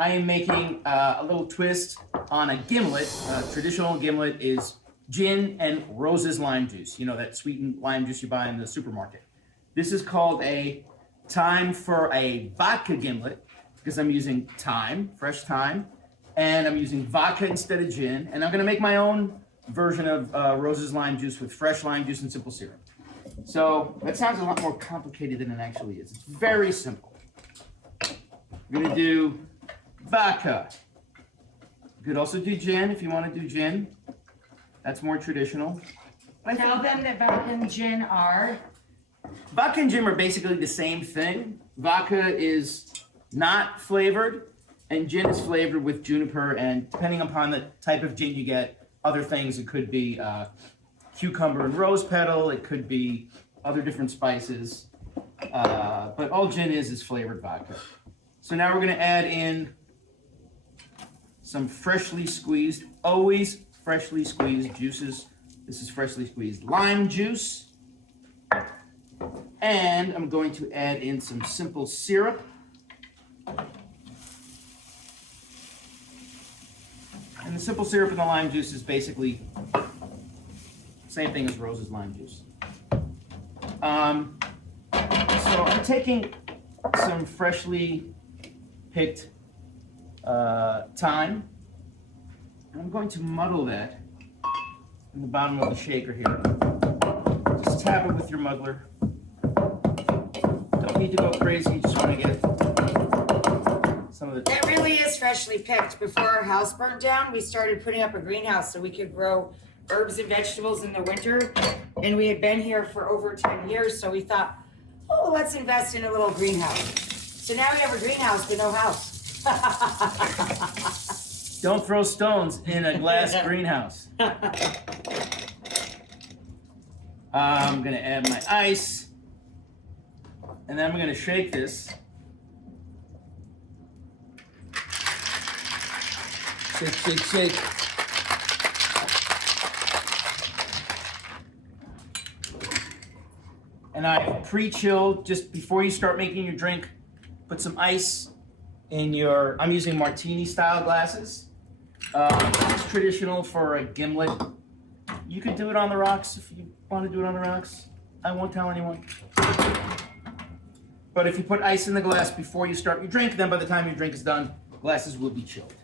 I am making a little twist on a gimlet. Traditional gimlet is gin and Rose's lime juice. You know, that sweetened lime juice you buy in the supermarket. This is called a thyme for a vodka gimlet because I'm using thyme, fresh thyme, and I'm using vodka instead of gin. And I'm going to make my own version of Rose's lime juice with fresh lime juice and simple syrup. So that sounds a lot more complicated than it actually is. It's very simple. We're going to do vodka. You could also do gin if you want to do gin. That's more traditional. Tell them that vodka and gin are. Vodka and gin are basically the same thing. Vodka is not flavored, and gin is flavored with juniper, and depending upon the type of gin you get, other things, it could be cucumber and rose petal, it could be other different spices, but all gin is flavored vodka. So now we're going to add in some freshly squeezed, always freshly squeezed juices. This is freshly squeezed lime juice. And I'm going to add in some simple syrup. And the simple syrup and the lime juice is basically the same thing as Rose's lime juice. So I'm taking some freshly picked thyme. And I'm going to muddle that in the bottom of the shaker here. Just tap it with your muddler. Don't need to go crazy, you just want to get some of the... That really is freshly picked. Before our house burnt down, we started putting up a greenhouse so we could grow herbs and vegetables in the winter. And we had been here for over 10 years, so we thought, oh, let's invest in a little greenhouse. So now we have a greenhouse but no house. Don't throw stones in a glass greenhouse. I'm going to add my ice. And then I'm going to shake this. Shake, shake, shake. And I pre-chilled just before you start making your drink. Put some ice in your, I'm using martini style glasses. It's traditional for a gimlet. You could do it on the rocks if you want to do it on the rocks. I won't tell anyone. But if you put ice in the glass before you start your drink, then by the time your drink is done, glasses will be chilled.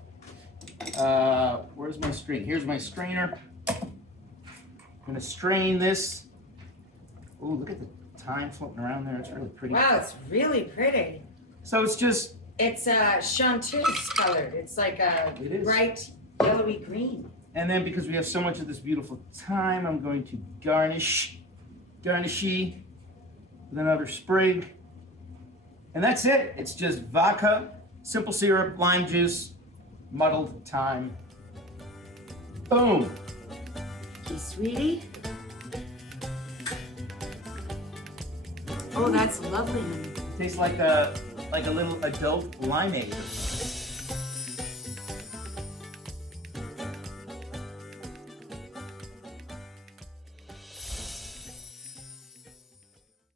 Where's my strain? Here's my strainer. I'm gonna strain this. Oh, look at the thyme floating around there. It's really pretty. Wow, it's really pretty. So it's just... It's chanteuse colored. It's like a bright yellowy green. And then because we have so much of this beautiful thyme, I'm going to garnish with another sprig. And that's it. It's just vodka, simple syrup, lime juice, muddled thyme. Boom. Hey, sweetie. Oh, that's lovely, honey. Tastes like a little adult limeade.